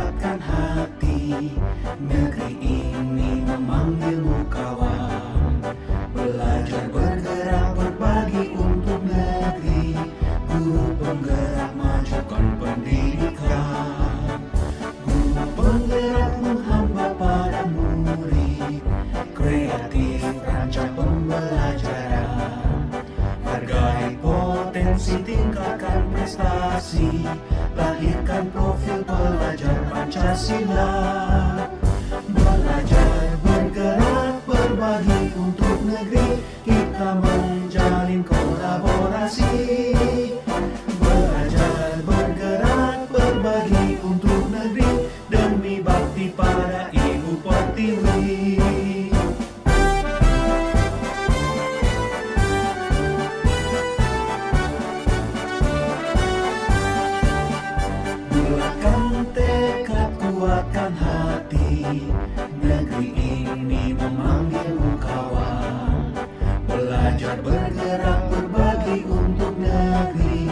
kuatkan hati. Negeri ini memanggilmu kawan. Belajar bergerak berbagi untuk negeri. Guru penggerak majukan pendidikan. Guru penggerak menghamba pada murid. Kreatif rancang pembelajaran. Hargai potensi, tingkatkan prestasi. Lahirkan profil pelajar Pancasila. Belajar bergerak berbagi untuk negeri. Kita menjalin kolaborasi. Belajar bergerak berbagi untuk negeri. Demi bakti pada Ibu Pertiwi. Bulatkan tekad, kuatkan hati. Negeri ini memanggilmu kawan. Belajar bergerak berbagi untuk negeri.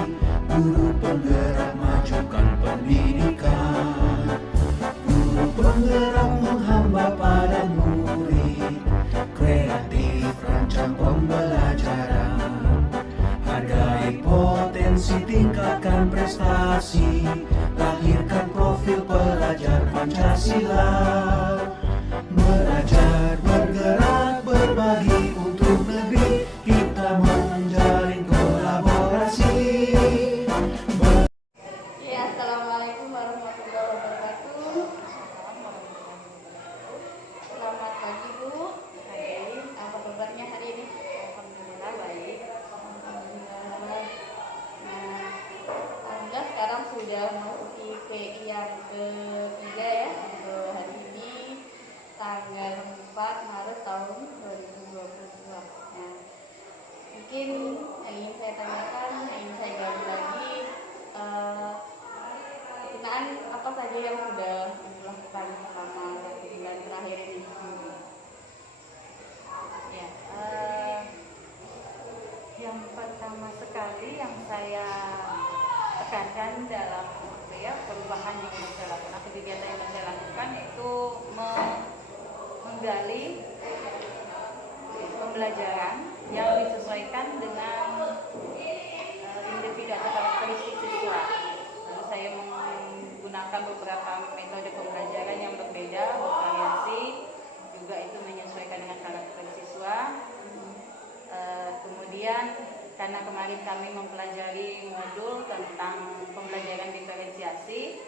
Guru penggerak majukan pendidikan. Guru penggerak menghamba pada murid. Kreatif rancang pembelajaran. Hargai potensi, tingkatkan prestasi. Lahirkan profil pelajar Pancasila. Belajar bergerak berbagi untuk negeri. Kita menjalin kolaborasi. Ya, assalamualaikum warahmatullahi wabarakatuh. Selamat pagi Bu. Baik. Apa kabarnya hari ini? Alhamdulillah baik. Alhamdulillah. Nah, Alhamdulillah sekarang sudah memasuki PI yang ketiga ya untuk hari ini tanggal 4 Maret tahun 2022. Nah, mungkin yang ingin saya tanyakan, yang ingin saya gali lagi, penggunaan apa saja yang sudah dilakukan selama 1 bulan terakhir ini? Ya, Yang pertama sekali yang saya tekankan dalam perubahan yang saya lakukan, kegiatan yang saya lakukan itu menggali pembelajaran yang disesuaikan dengan individu atau karakteristik siswa. Lalu saya menggunakan beberapa metode pembelajaran yang berbeda, bervariasi, juga itu menyesuaikan dengan karakter siswa. Kemudian karena kemarin kami mempelajari modul tentang pembelajaran diferensiasi,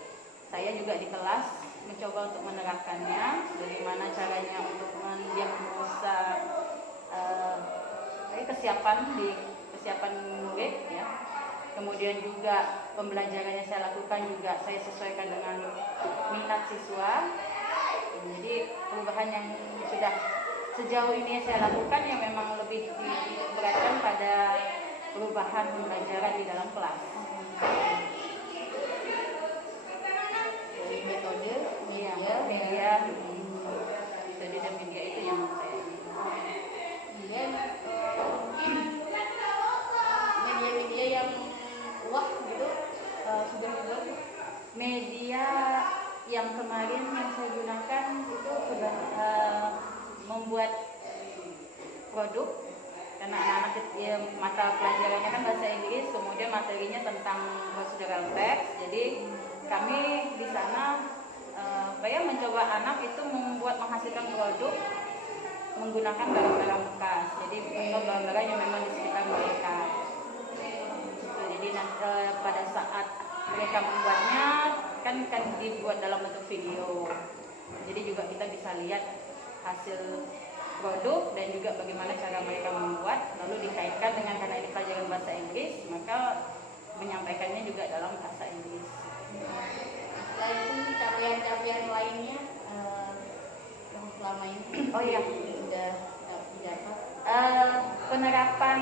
saya juga di kelas mencoba untuk menerapkannya, bagaimana caranya untuk mendiagnosa kesiapan murid ya. Kemudian juga pembelajarannya saya lakukan juga saya sesuaikan dengan minat siswa. Jadi perubahan yang sudah sejauh ini saya lakukan yang memang lebih diberatkan pada perubahan pembelajaran di dalam kelas. dari metode Media dan media itu yang saya. kemudian mungkin media-media yang wah gitu sudah dibuat. Media yang kemarin yang saya gunakan itu sudah membuat produk, karena anak-anak mata pelajarannya kan bahasa Inggris, kemudian materinya tentang procedural text. Jadi kami di sana mencoba anak itu menghasilkan produk menggunakan barang-barang bekas. Jadi barang-barang yang memang di sekitar mereka. Jadi pada saat mereka membuatnya kan dibuat dalam bentuk video. Jadi juga kita bisa lihat hasil produk dan juga bagaimana cara mereka membuat, lalu dikaitkan dengan karena ini pelajaran bahasa Inggris, maka menyampaikannya juga dalam bahasa Inggris. Selain capaian-capaian lainnya yang selama ini sudah didapat, penerapan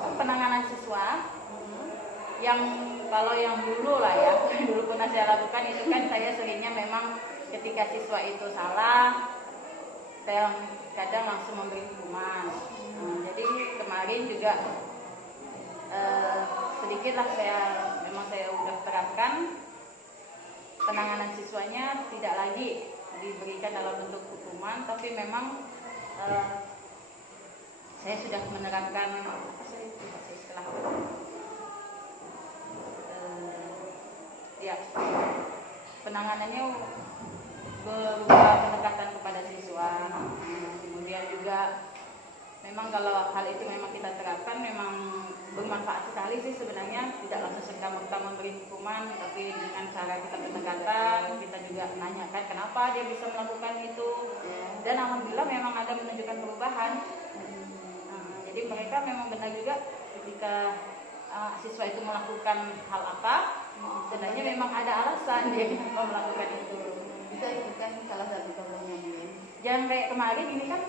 penanganan siswa yang kalau yang dulu lah ya dulu pernah saya lakukan itu kan saya seringnya memang ketika siswa itu salah saya kadang langsung memberi hukuman. Jadi kemarin juga sedikitlah saya udah penanganan siswanya tidak lagi diberikan dalam bentuk hukuman, tapi memang saya sudah menerapkan apa saya istilah ya, penanganannya berupa pendekatan kepada siswa. Kemudian juga memang kalau hal itu memang kita terapkan memang bermanfaat sekali sih sebenarnya, tidak langsung serta-merta memberi hukuman, tapi dengan cara kita pendekatan, kita juga menanyakan kenapa dia bisa melakukan itu, dan alhamdulillah memang ada menunjukkan perubahan. Jadi mereka memang benar juga ketika siswa itu melakukan hal apa, sebenarnya memang ada alasan dia mau melakukan itu. Bisa sebutkan salah satu contohnya mungkin. Yang kayak kemarin ini kan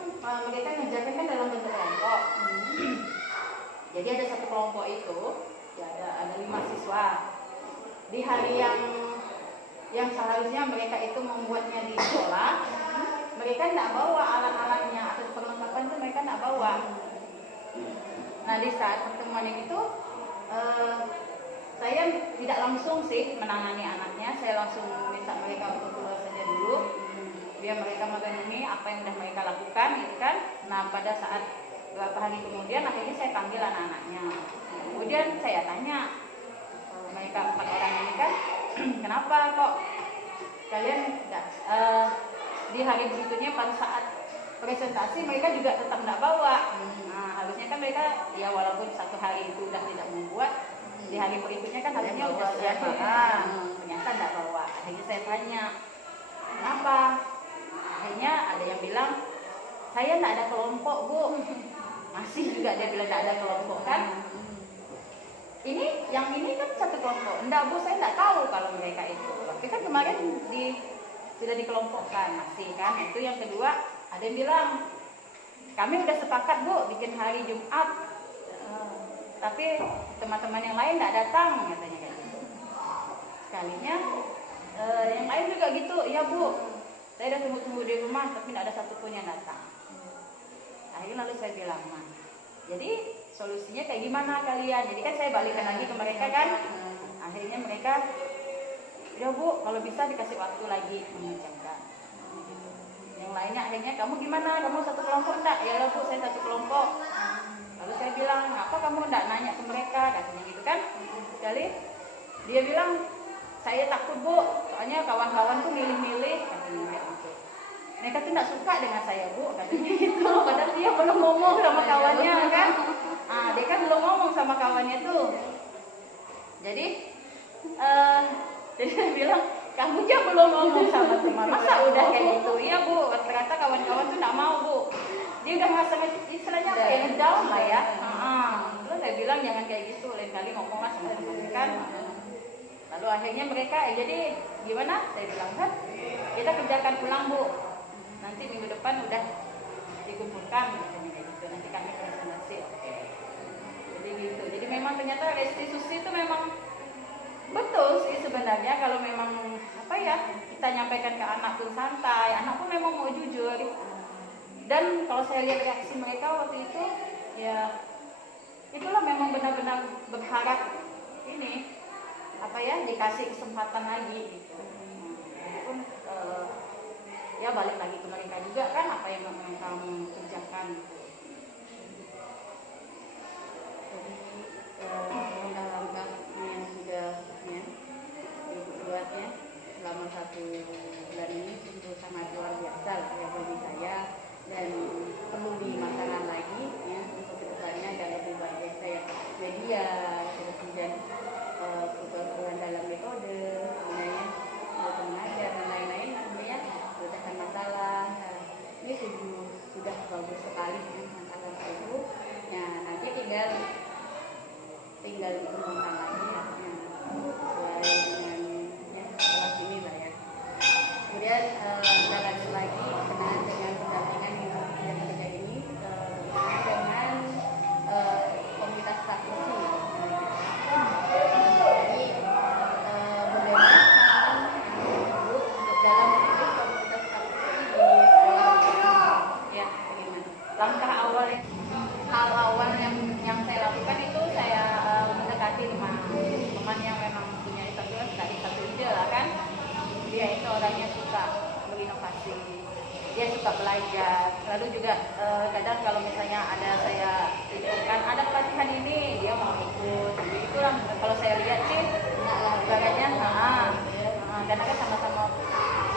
mereka ngerjakan kan dalam bentuk kelompok. Jadi ada satu kelompok itu, ya ada 5 siswa. Di hari yang seharusnya mereka itu membuatnya di sekolah, mereka tidak bawa alat-alatnya atau perlengkapan itu mereka tidak bawa. Nah di saat pertemuan itu saya tidak langsung sih menangani anaknya, saya langsung minta mereka untuk keluar saja dulu, biar mereka merenungi apa yang sudah mereka lakukan, gitu kan. Nah pada saat beberapa hari kemudian akhirnya saya panggil anak-anaknya. Kemudian saya tanya mereka 4 orang ini kan, kenapa kok kalian di hari berikutnya pada saat presentasi mereka juga tetap tidak bawa. Nah harusnya kan mereka ya walaupun 1 hari itu sudah tidak membuat, di hari berikutnya kan harusnya sudah siap. Ternyata tidak bawa. Akhirnya saya tanya kenapa, akhirnya ada yang bilang saya tidak ada kelompok bu. Masih juga dia bilang tidak ada kelompok kan. Yang ini kan satu kelompok. Enggak bu, saya tidak tahu kalau mereka itu. Tapi kan kemarin sudah dikelompokkan masih kan. Itu yang kedua, ada yang bilang kami udah sepakat bu bikin hari Jumat, tapi teman-teman yang lain tidak datang katanya kayak gitu. Sekalinya yang lain juga gitu, iya bu, saya udah tunggu-tunggu di rumah tapi tidak ada satupun yang datang. Akhirnya lalu saya bilang, jadi solusinya kayak gimana kalian? Jadi kan saya balikkan lagi ke mereka kan. Akhirnya mereka, ya bu, kalau bisa dikasih waktu lagi mengerjakan. Yang lainnya akhirnya, kamu gimana? Kamu satu kelompok enggak? Ya bu, saya satu kelompok. Lalu saya bilang, apa kamu enggak nanya ke mereka? Katanya gitu kan. Sekali dia bilang, saya takut bu, soalnya kawan-kawan tuh milih-milih. Katanya kayak gitu. Mereka tuh enggak suka dengan saya bu, katanya gitu. Padahal dia belum ngomong sama kawannya kan. Dia kan belum ngomong sama kawannya tuh. Jadi dia bilang, kamu aja belum ngomong sama teman, masa udah kayak gitu? Iya bu, ternyata kawan-kawan tuh nggak mau bu. Dia udah merasa istilahnya kayak down lah ya. Terus saya bilang jangan kayak gitu, lain kali ngomong lah sama teman kan. Lalu akhirnya mereka, jadi gimana? Saya bilang kan, kita kerjakan ulang bu. Nanti minggu depan udah dikumpulkan, kayak gitu. Nanti kami presentasi. Jadi gitu. Jadi memang ternyata restitusi itu memang betul sih sebenarnya, kalau memang apa ya kita nyampaikan ke anak pun santai, anak pun memang mau jujur. Dan kalau saya lihat reaksi mereka waktu itu, ya itulah memang benar-benar berharap ini apa ya dikasih kesempatan lagi gitu. Walaupun ya balik lagi ke mereka juga kan apa yang memang kamu kerjakan gitu. Langkah-langkah yang sudah dibuatnya selama 1 bulan ini sungguh sangat luar biasa lah ya bagi saya, dan perlu dimatangkan lagi ya untuk kedepannya agar lebih baik saya media, terus kemudian perubahan dalam metode, sebenarnya untuk mengajar dan lain-lain, kemudian memecahkan masalah. Ini sudah bagus sekali. siswanya suka berinovasi, dia suka belajar. Lalu juga kadang kalau misalnya saya infokan ada pelatihan ini, dia mau ikut. Jadi itulah kalau saya lihat sih, ibaratnya, karena kan sama-sama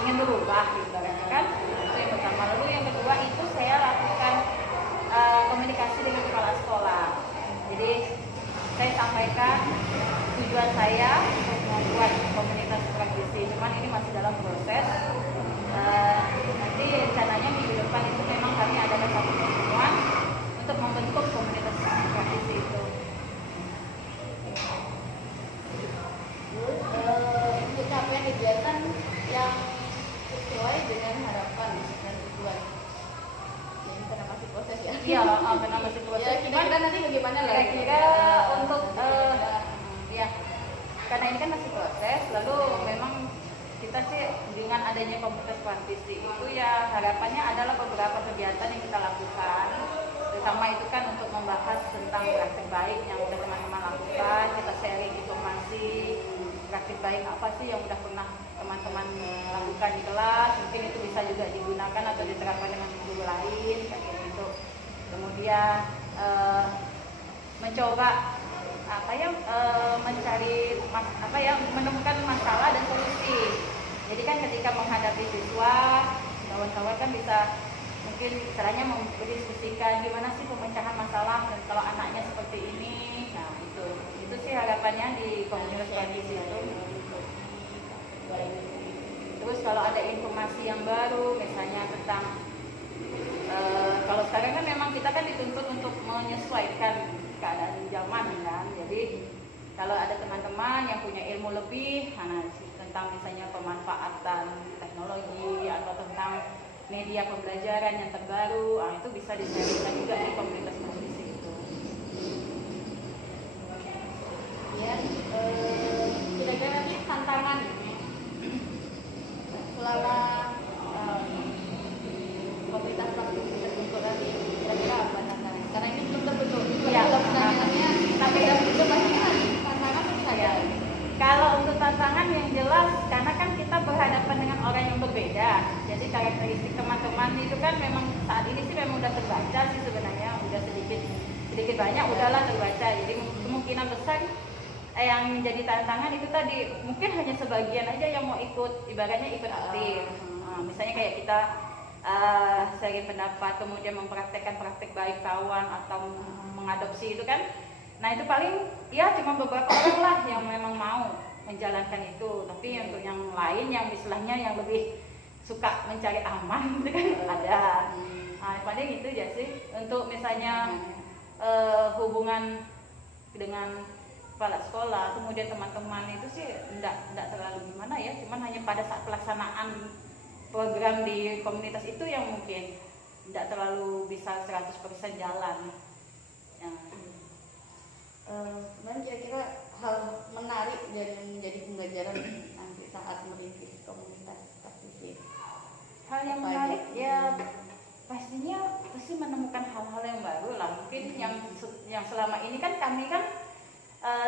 ingin berubah, ibaratnya kan. Itu yang pertama. Lalu yang kedua itu saya lakukan komunikasi dengan kepala sekolah. Jadi saya sampaikan tujuan saya untuk membuat komunitas praktisi, cuman ini masih dalam proses. Nanti rencananya minggu depan itu memang kami ada satu pertemuan untuk membentuk komunitas praktisi itu. Untuk capaian kegiatan yang sesuai dengan harapan dan tujuan. Ini karena masih proses ya. Iya, karena masih proses. Ya, kira-kira nanti bagaimana lah? Kira-kira untuk ya, karena ini kan masih proses. Lalu memang kita sih dengan adanya komunitas praktisi itu ya harapannya adalah beberapa kegiatan yang kita lakukan. Terutama itu kan untuk membahas tentang praktik baik yang udah teman-teman lakukan. Kita sharing informasi praktik baik apa sih yang udah pernah teman-teman lakukan di kelas. Mungkin itu bisa juga digunakan atau diterapkan dengan guru lain kayak gitu. Kemudian mencoba mencari menemukan masalah dan solusi. Jadi kan ketika menghadapi siswa, kawan-kawan kan bisa mungkin caranya mendiskusikan gimana sih pemecahan masalah dan kalau anaknya seperti ini. Nah itu sih harapannya di komunitas praktisi itu. Terus kalau ada informasi yang baru misalnya tentang kalau sekarang kan memang kita kan dituntut untuk menyesuaikan keadaan zaman kan. Jadi kalau ada teman-teman yang punya ilmu lebih tentang misalnya pemanfaatan teknologi atau tentang media pembelajaran yang terbaru, itu bisa di-sharingkan juga di komunitas praktisi itu. Ya, kira-kira nanti tantangan selama komunitas praktisi terbentuk nanti, kira-kira apa tantangan? Karena ini belum terbentuk. Iya, tantangannya, tapi udah bentuk pasti kan tantangan mungkin ada. Kalau untuk tantangan yang jelas, karena kan kita berhadapan dengan orang yang berbeda, jadi karakteristik teman-teman itu kan memang saat ini sih memang udah terbaca sih sebenarnya, udah sedikit banyak udahlah terbaca. Jadi kemungkinan besar yang menjadi tantangan itu tadi mungkin hanya sebagian aja yang mau ikut, ibaratnya ikut aktif. Misalnya kayak kita sharing pendapat, kemudian mempraktekkan praktek baik kawan atau mengadopsi itu kan. Nah itu paling ya cuma beberapa orang lah yang memang mau menjalankan itu. Tapi untuk yang lain yang istilahnya yang lebih suka mencari aman itu kan ada. Nah paling itu aja sih. Untuk misalnya hubungan dengan kepala sekolah, kemudian teman-teman itu sih enggak terlalu gimana ya. Cuman hanya pada saat pelaksanaan program di komunitas itu yang mungkin enggak terlalu bisa 100% jalan. Dan kira-kira hal menarik dan menjadi pembelajaran nanti saat merintis komunitas praktisi. Hal yang menarik ya pastinya menemukan hal-hal yang baru lah. Mungkin yang selama ini kan kami kan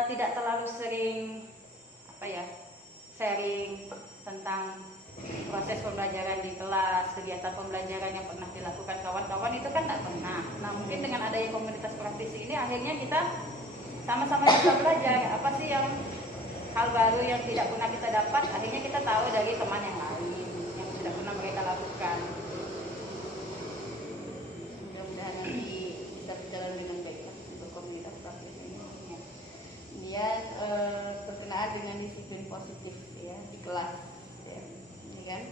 tidak terlalu sering sharing tentang proses pembelajaran di kelas, kegiatan pembelajaran yang pernah dilakukan kawan-kawan itu kan tidak pernah. Nah mungkin dengan adanya komunitas praktisi ini akhirnya kita sama-sama bisa belajar apa sih yang hal baru yang tidak pernah kita dapat, akhirnya kita tahu dari teman yang lain yang sudah pernah mereka lakukan. Mudah-mudahan nanti bisa berjalan dengan baik untuk komunitas praktisi ini. Kemudian berkenaan dengan disiplin positif ya di kelas ya. Ini kan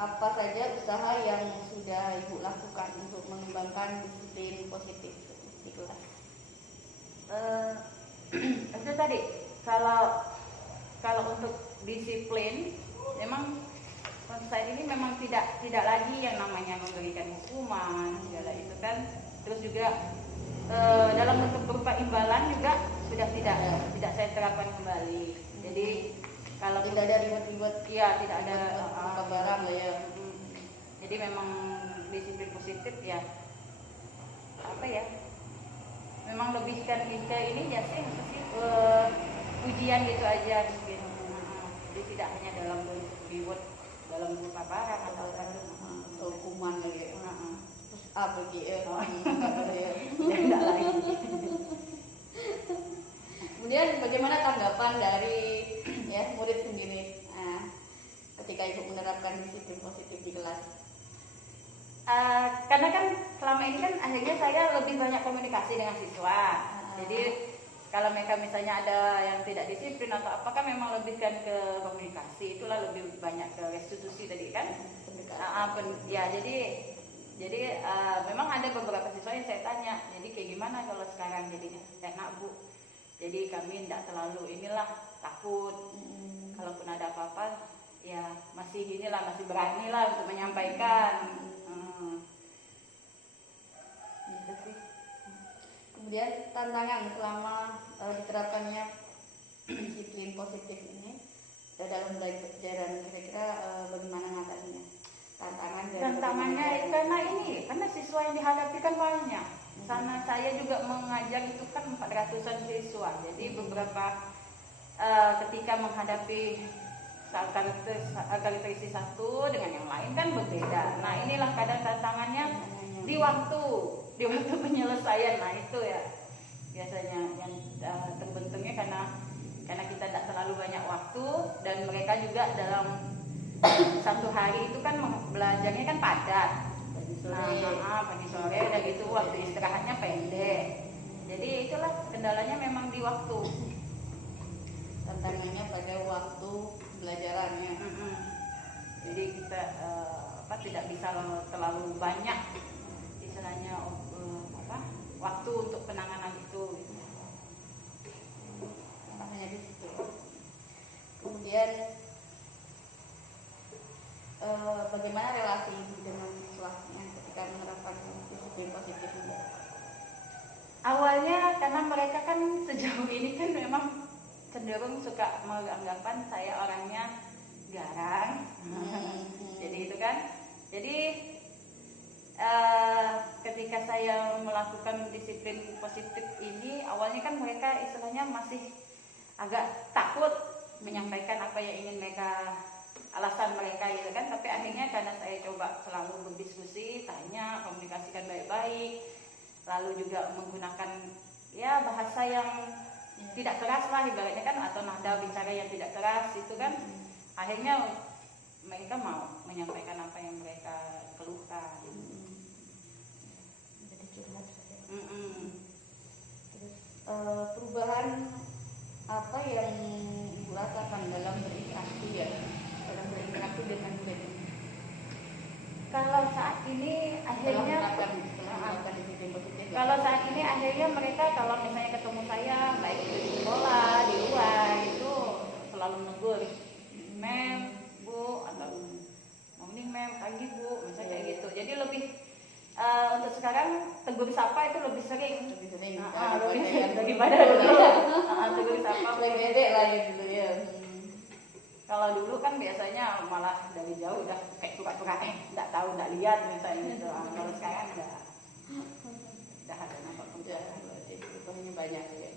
apa saja usaha yang sudah Ibu lakukan untuk mengembangkan disiplin positif di kelas? Itu tadi kalau untuk disiplin memang saat ini memang tidak lagi yang namanya memberikan hukuman segala itu kan. Terus juga dalam bentuk berupa imbalan juga sudah tidak saya terapkan kembali. Jadi kalau Tidak ada ribet-ribet, ya tidak ada barang lah ya. Jadi memang disiplin positif ya memang lebih kan ke ini ya sih ujian gitu aja mungkin. Jadi tidak hanya dalam bentuk reward, dalam bentuk paparan atau atau hukuman lagi. Heeh. Terus apa gitu? Ya enggak lagi. Kemudian bagaimana tanggapan dari ya murid sendiri ketika ibu menerapkan disiplin positif di kelas? Karena kan selama ini kan akhirnya saya lebih banyak komunikasi dengan siswa. Jadi kalau mereka misalnya ada yang tidak disiplin atau apakah memang lebihkan ke komunikasi, itulah lebih banyak ke restitusi tadi kan. Ya jadi memang ada beberapa siswa yang saya tanya, jadi kayak gimana kalau sekarang jadinya? Enak Bu, jadi kami tidak terlalu takut. Kalaupun ada apa-apa ya masih masih berani lah untuk menyampaikan. Gitu sih. Kemudian tantangan selama diterapkannya disiplin positif ini dalam pelajaran, kira-kira bagaimana mengatasinya? Tantangannya karena siswa yang dihadapi kan banyak. Sana saya juga mengajar itu kan 400-an siswa. Jadi beberapa ketika menghadapi karakteristik satu dengan yang lain kan berbeda. Nah inilah kadang tantangannya di waktu penyelesaian. Nah itu ya biasanya yang terbentuknya karena kita tidak terlalu banyak waktu dan mereka juga dalam satu hari itu kan belajarnya kan padat. Pagi sore udah gitu waktu istirahatnya pendek. Jadi itulah kendalanya memang di waktu. Tantangannya pada waktu belajarannya. Jadi kita tidak bisa terlalu banyak istilahnya waktu untuk penanganan itu. Makanya di situ. Kemudian bagaimana relasi dengan siswanya ketika menerapkan disiplin positif ini? Awalnya karena mereka kan sejauh ini kan memang cenderung suka menganggapan saya orangnya garang. Jadi itu kan. Jadi ketika saya melakukan disiplin positif ini, awalnya kan mereka istilahnya masih agak takut menyampaikan apa yang ingin mereka, alasan mereka gitu kan. Tapi akhirnya karena saya coba selalu berdiskusi, tanya, komunikasikan baik-baik, lalu juga menggunakan ya bahasa yang tidak keras lah ibaratnya kan, atau nada bicara yang tidak keras itu kan, akhirnya mereka mau menyampaikan apa yang mereka keluhkan. Jadi curhat saja. Terus perubahan apa yang ibu rasakan dalam berinteraksi dengan murid? kalau saat ini akhirnya menerapkan disiplin positif. Kalau saat ini akhirnya mereka kalau misalnya ketemu saya baik itu di sekolah, di luar itu selalu negur, Mem, Bu, atau morning Mem, pagi Bu, misalnya kayak gitu. Jadi lebih untuk sekarang tegur sapa itu lebih sering daripada dulu. Tegur sapa beda lah ya dulu ya. Kalau dulu kan biasanya malah dari jauh udah kayak pura-pura nggak tahu, nggak lihat misalnya gitu. Kalau sekarang udah ada nampak Berarti perubahannya banyak ya.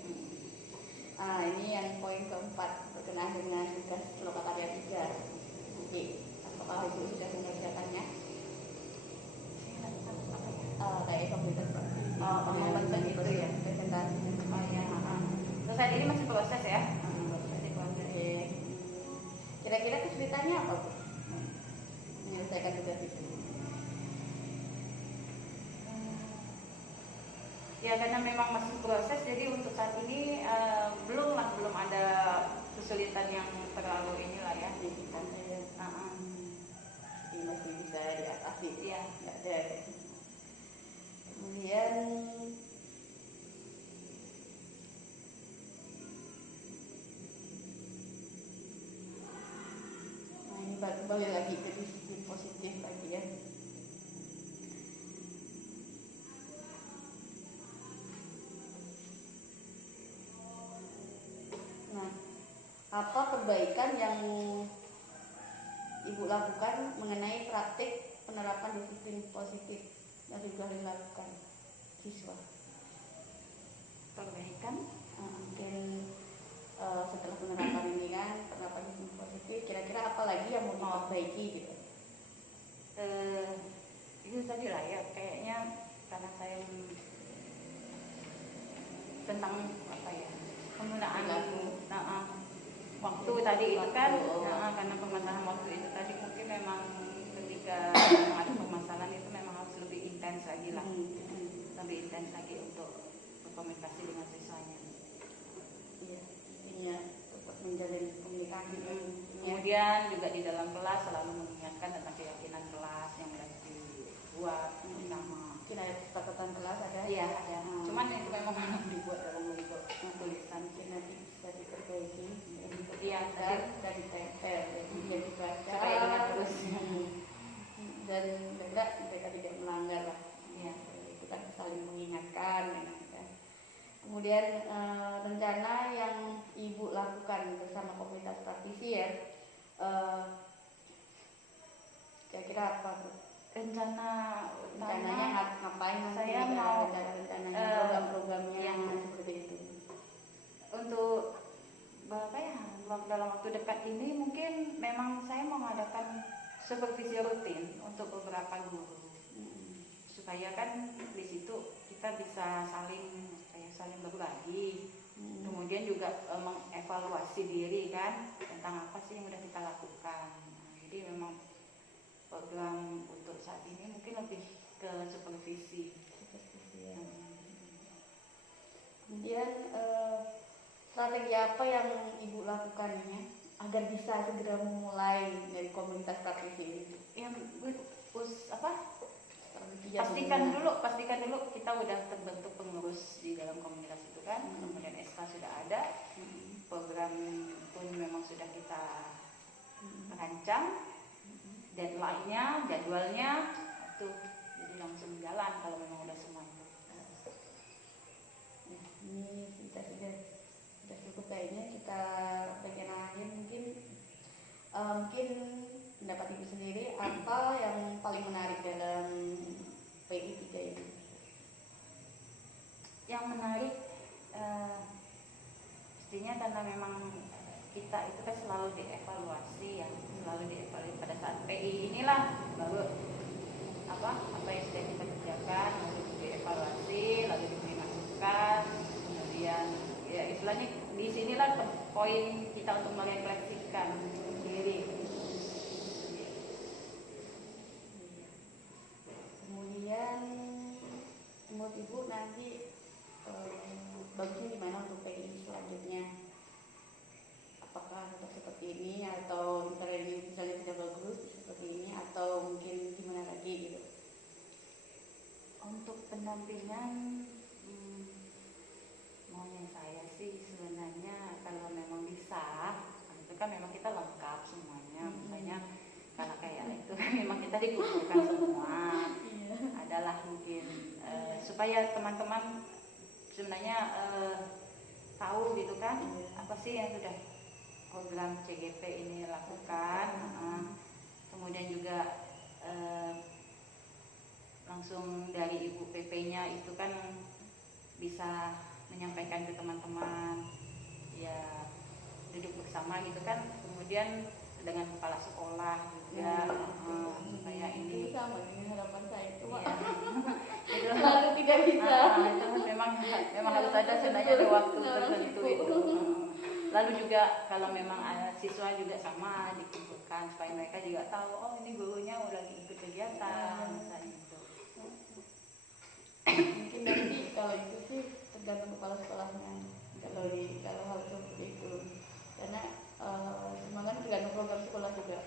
Ini yang poin keempat berkenaan dengan tugas loka karya 3. Oke, apakah ibu sudah mengerjakannya? Kayak komputer penting itu ya, presentasi. Terus saat ini masih proses ya. Masih proses. Kira-kira kesulitannya apa Bu? Menyelesaikan tugas itu. Ya karena memang masih proses, jadi untuk saat ini belum ada kesulitan yang terlalu inilah ya. Jadi masih bisa diatasi. Iya. Nggak ada. Kemudian ini kembali lagi ke disiplin positif lagi ya. Nah, apa kebaikan yang ibu lakukan mengenai praktik penerapan disiplin positif yang sudah dilakukan siswa? Perbaikan Mungkin setelah penerapan ini kan, penerapan disiplin positif, tentang apa ya, penggunaan waktu tadi itu kan, karena permasalahan waktu itu tadi mungkin memang ketika memang ada permasalahan itu memang harus lebih intens lagi lah, lebih intens lagi untuk berkomunikasi dengan siswanya. Iya, intinya tetap menjalin komunikasi. Kemudian juga di dalam kelas selalu mengingatkan tentang keyakinan kelas yang sudah dibuat bersama. Mungkin ada kesepakatan kelas ada? Iya, ada. Cuman itu memang belum dibuat dalam bentuk tulisan. Mungkin nanti bisa diperbaiki untuk Iya, dan ditempel jadi dia dibaca supaya ingat terus. Dan mereka tidak melanggar lah. Iya. Itu kan saling mengingatkan kan. Kemudian rencana yang Ibu lakukan bersama komunitas praktisi ya, kira-kira apa Bu? Rencananya ngapain nanti? Saya mau rencananya program-programnya yang seperti itu. Untuk berapa ya, dalam waktu dekat ini mungkin memang saya mau mengadakan supervisi rutin untuk beberapa guru, supaya kan di situ kita bisa saling berbagi, kemudian juga mengevaluasi diri kan tentang apa sih yang sudah kita lakukan. Jadi memang program untuk saat ini mungkin lebih ke supervisi. Ya. Kemudian strategi apa yang Ibu lakukan ya agar bisa segera memulai dari komunitas praktisi ini? Yang pastikan dulu kita udah terbentuk pengurus di dalam komunitas itu kan, kemudian SK sudah ada, program pun memang sudah kita rancang, deadline-nya, jadwalnya itu jadi langsung jalan kalau memang udah semua itu. Ini kita sudah cukup kayaknya, kita bagian akhir mungkin pendapat Ibu sendiri apa yang paling menarik dalam PI 3 ini? Yang menarik pastinya karena memang kita itu kan selalu dievaluasi ya, pada saat PI inilah baru apa yang sudah kita kerjakan lalu dievaluasi, lalu diberi masukan, kemudian ya istilahnya di sinilah poin kita untuk merefleksikan diri. Kemudian menurut Ibu nanti bagusnya gimana untuk PI selanjutnya? Apakah tetap seperti ini atau misalnya tidak bagus seperti ini atau mungkin gimana lagi gitu? Untuk pendampingan maunya saya sih sebenarnya kalau memang bisa itu kan memang kita lengkap semuanya, misalnya karena kayak itu memang kita dikumpulkan semua. Adalah mungkin supaya teman-teman sebenarnya tahu gitu kan apa sih yang sudah program CGP ini lakukan, kemudian juga langsung dari Ibu PP-nya itu kan bisa menyampaikan ke teman-teman ya, duduk bersama gitu kan, kemudian dengan kepala sekolah juga supaya ini sama dengan harapan saya itu ya, itu selalu tidak bisa. Itu memang harus ada sebenarnya ada waktu tertentu itu. Lalu juga kalau memang ada siswa juga sama dikumpulkan supaya mereka juga tahu oh ini gurunya udah ikut kegiatan misalnya itu. Mungkin nanti kalau itu sih tergantung kepala sekolahnya kalau hal seperti itu, karena semua kan tergantung program sekolah juga.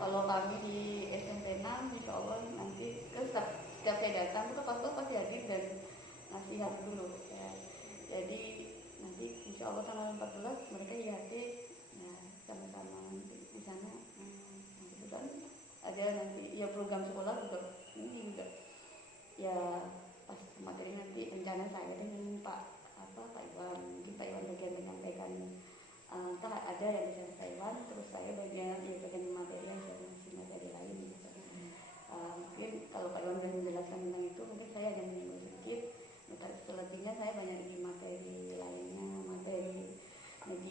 Kalau kami di SMP 6 insya Allah nanti setiap saya datang itu kelas pasti hadir dan nasihat dulu ya. Jadi nanti insya Allah tanggal 14 mereka IHT ya, sama-sama di sana. Itu kan ada nanti ya program sekolah juga ini juga ya pas materi nanti rencana saya dengan Pak Iwan, mungkin Pak Iwan bagian menyampaikan entah ada yang bisa Pak Iwan, terus saya bagian materi yang saya masih materi lain gitu. Mungkin kalau Pak Iwan sudah menjelaskan tentang itu mungkin saya ada menyinggung sedikit, selebihnya saya banyak di materi lainnya, materi media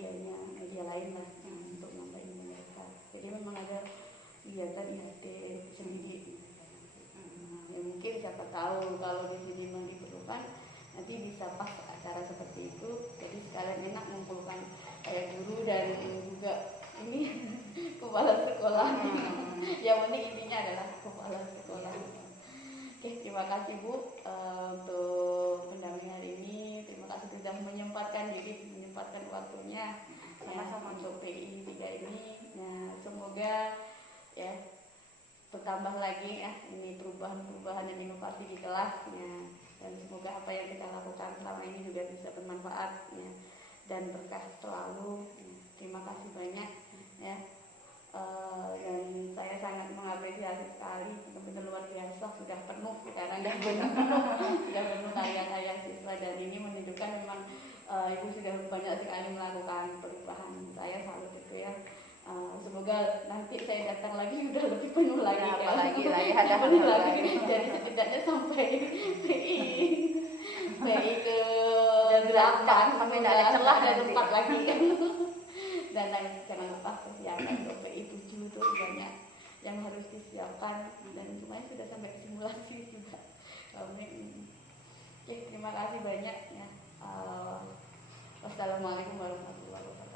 dan juga ini kepala sekolah. Yang penting intinya adalah kepala sekolah. Oke, terima kasih Bu untuk pendamping hari ini. Terima kasih sudah menyempatkan waktunya sama-sama untuk PI 3 ini. Nah, semoga ya bertambah lagi ya ini perubahan dan inovasi di kelasnya, dan semoga apa yang kita lakukan selama ini juga bisa bermanfaat ya, dan berkah selalu. Terima kasih banyak ya. Dan saya sangat mengapresiasi sekali, benar-benar luar biasa, sudah penuh sekarang, sudah penuh karya-karya siswa, dan ini menunjukkan memang Ibu sudah banyak sekali melakukan perubahan. Saya salut itu ya. Semoga nanti saya datang lagi sudah lebih penuh lagi Ya, ya. apalagi ada Penuh hal lagi. lain. Jadi setidaknya sampai PI ke 8 sampai tidak ada celah ada nanti. 4 lagi. Dan jangan lupa persiapan untuk PI 7 itu banyak yang harus disiapkan, dan semuanya sudah sampai simulasi juga. Oke, terima kasih banyak ya. Wassalamualaikum warahmatullahi wabarakatuh.